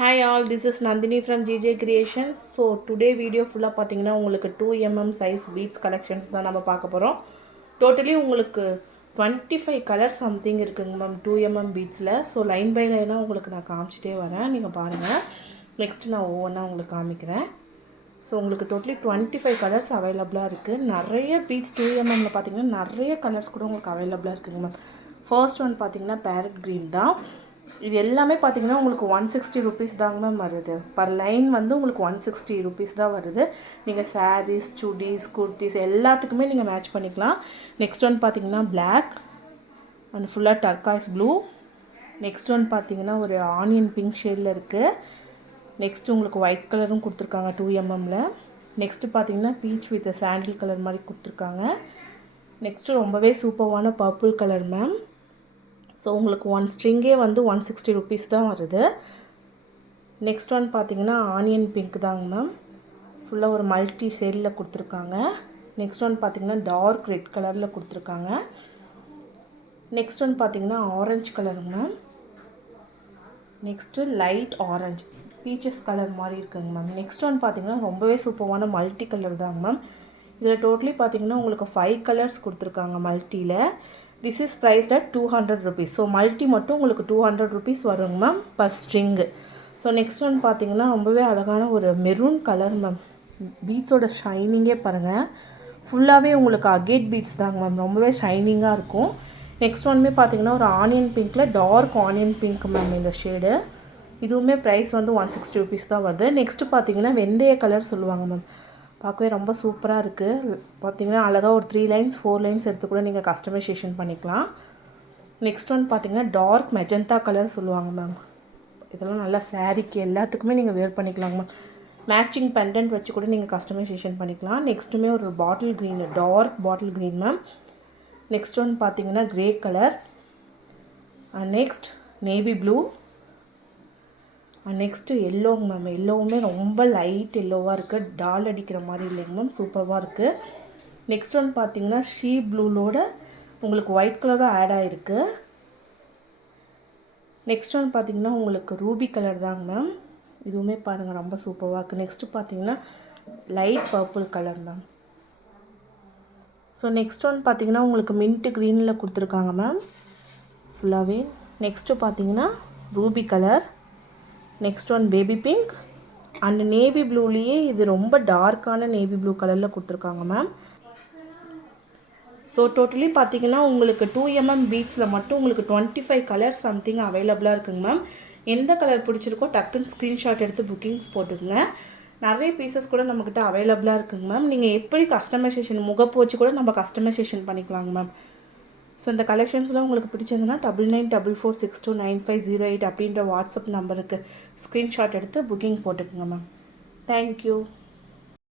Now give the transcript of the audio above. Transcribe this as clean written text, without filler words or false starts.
Hi all, this is Nandini from GJ Creations. So today video ஃபுல்லாக பார்த்தீங்கன்னா உங்களுக்கு 2mm size beads collections தான் நம்ம பார்க்க போகிறோம். டோட்டலி உங்களுக்கு 25 கலர் சம்திங் இருக்குங்க மேம் 2mm பீட்ஸில். ஸோ லைன் பை லைனாக உங்களுக்கு நான் காமிச்சிட்டே வரேன், நீங்கள் பாருங்கள். நெக்ஸ்ட்டு நான் ஒவ்வொன்றா உங்களுக்கு காமிக்கிறேன். ஸோ உங்களுக்கு டோட்டலி 25 கலர்ஸ் அவைலபிளாக இருக்குது. நிறைய பீட்ஸ் 2mmல பார்த்தீங்கன்னா நிறைய கலர்ஸ் கூட உங்களுக்கு அவைலபிளாக இருக்குங்க மேம். ஃபர்ஸ்ட் ஒன் பார்த்தீங்கன்னா பேரட் க்ரீன் தான். இது எல்லாமே பார்த்தீங்கன்னா உங்களுக்கு 160 ருபீஸ் தாங்க மேம் வருது. பர் லைன் வந்து உங்களுக்கு 160 ருபீஸ் தான் வருது. நீங்கள் சாரீஸ், சுடிஸ், குர்த்திஸ் எல்லாத்துக்குமே நீங்கள் மேட்ச் பண்ணிக்கலாம். நெக்ஸ்ட் ஒன் பார்த்தீங்கன்னா பிளாக் அண்ட் ஃபுல்லாக டர்காய்ஸ் ப்ளூ. நெக்ஸ்ட் ஒன் பார்த்தீங்கன்னா ஒரு ஆனியன் பிங்க் ஷேடில் இருக்குது. நெக்ஸ்ட்டு உங்களுக்கு ஒயிட் கலரும் கொடுத்துருக்காங்க 2mmல. நெக்ஸ்ட்டு பார்த்தீங்கன்னா பீச் வித் சாண்டில் கலர் மாதிரி கொடுத்துருக்காங்க. நெக்ஸ்ட்டு ரொம்பவே சூப்பரான பர்பிள் கலர் மேம். ஸோ உங்களுக்கு ஒன் ஸ்ட்ரிங்கே வந்து 160 ருபீஸ் தான் வருது. நெக்ஸ்ட் ஒன் பார்த்தீங்கன்னா ஆனியன் பிங்க் தாங்க மேம். ஃபுல்லாக ஒரு மல்டி ஷேடில் கொடுத்துருக்காங்க. நெக்ஸ்ட் ஒன் பார்த்தீங்கன்னா டார்க் ரெட் கலரில் கொடுத்துருக்காங்க. நெக்ஸ்ட் ஒன் பார்த்தீங்கன்னா orange colour ma'am. Next light orange peaches colour மாதிரி இருக்குங்க மேம். நெக்ஸ்ட் ஒன் பார்த்தீங்கன்னா ரொம்பவே சூப்பரான மல்டி கலர் தாங்க மேம். இதில் டோட்டலி பார்த்தீங்கன்னா உங்களுக்கு 5 கலர்ஸ் கொடுத்துருக்காங்க மல்டியில். This is priced at 200 rupees. So multi மட்டும் உங்களுக்கு 200 ருபீஸ் வருங்க ma'am per string. So next one பார்த்தீங்கன்னா ரொம்பவே அழகான ஒரு மெரூன் கலர் மேம். பீட்ஸோட ஷைனிங்கே பாருங்கள், ஃபுல்லாகவே உங்களுக்கு அகேட் பீட்ஸ் தாங்க மேம், ரொம்பவே ஷைனிங்காக இருக்கும். நெக்ஸ்ட் ஒன்மே பார்த்தீங்கன்னா ஒரு ஆனியன் பிங்க்கில் டார்க் ஆனியன் பிங்க் மேம் இந்த ஷேடு. இதுவுமே ப்ரைஸ் வந்து 160 ருபீஸ் தான் வருது. நெக்ஸ்ட்டு பார்த்தீங்கன்னா வெந்தய கலர் சொல்லுவாங்க மேம். பார்க்கவே ரொம்ப சூப்பராக இருக்குது. பார்த்தீங்கன்னா அழகாக ஒரு 3 லைன்ஸ் 4 லைன்ஸ் எடுத்து கூட நீங்கள் கஸ்டமைசேஷன் பண்ணிக்கலாம். நெக்ஸ்ட் ஒன் பார்த்தீங்கன்னா டார்க் மெஜந்தா கலர் சொல்லுவாங்க மேம். இதெல்லாம் நல்லா சாரீக்கு எல்லாத்துக்குமே நீங்கள் வேர் பண்ணிக்கலாங்க மேம். மேட்சிங் பெண்டன்ட் வச்சு கூட நீங்கள் கஸ்டமைசேஷன் பண்ணிக்கலாம். நெக்ஸ்ட்டுமே ஒரு bottle green, dark bottle green ma'am. Next one பார்த்தீங்கன்னா grey colour. Next navy blue. Next எல்லோங்க மேம். எல்லோவுமே ரொம்ப லைட் எல்லோவாக இருக்குது, டால் அடிக்கிற மாதிரி இல்லைங்க மேம், சூப்பராக இருக்குது. நெக்ஸ்ட் ஒன் பார்த்தீங்கன்னா ஷீ ப்ளூலோட உங்களுக்கு ஒயிட் கலரும் ஆட் ஆகிருக்கு. நெக்ஸ்ட் ஒன் பார்த்தீங்கன்னா உங்களுக்கு ரூபி கலர் தாங்க மேம். இதுவுமே பாருங்கள் ரொம்ப சூப்பராக இருக்குது. நெக்ஸ்ட்டு பார்த்தீங்கன்னா light purple colour ma'am. So next one பார்த்தீங்கன்னா உங்களுக்கு மின்ட்டு க்ரீனில் கொடுத்துருக்காங்க மேம் ஃபுல்லாகவே. நெக்ஸ்ட்டு பார்த்தீங்கன்னா ruby colour. Next one baby pink and navy ப்ளூலேயே இது ரொம்ப டார்க்கான நேவி ப்ளூ கலரில் கொடுத்துருக்காங்க மேம். ஸோ டோட்டலி பார்த்தீங்கன்னா உங்களுக்கு 2mm பீட்ஸில் மட்டும் உங்களுக்கு 25 கலர் சம்திங் அவைலபிளாக இருக்குங்க மேம். எந்த கலர் பிடிச்சிருக்கோ டக்குன்னு ஸ்க்ரீன்ஷாட் எடுத்து புக்கிங்ஸ் போட்டுக்குங்க. நிறைய பீசஸ் கூட நம்மக்கிட்ட அவைலபிளாக இருக்குங்க மேம். நீங்கள் எப்படி கஸ்டமைசேஷன் முகப்பு வச்சு கூட நம்ம கஸ்டமைசேஷன் பண்ணிக்கலாங்க மேம். ஸோ இந்த கலெக்ஷன்ஸ்லாம் உங்களுக்கு பிடிச்சதுன்னா 9944629508 அப்படின்ற வாட்ஸ்அப் நம்பருக்கு ஸ்க்ரீன்ஷாட் எடுத்து புக்கிங் போட்டுக்குங்க மேம். தேங்க்யூ.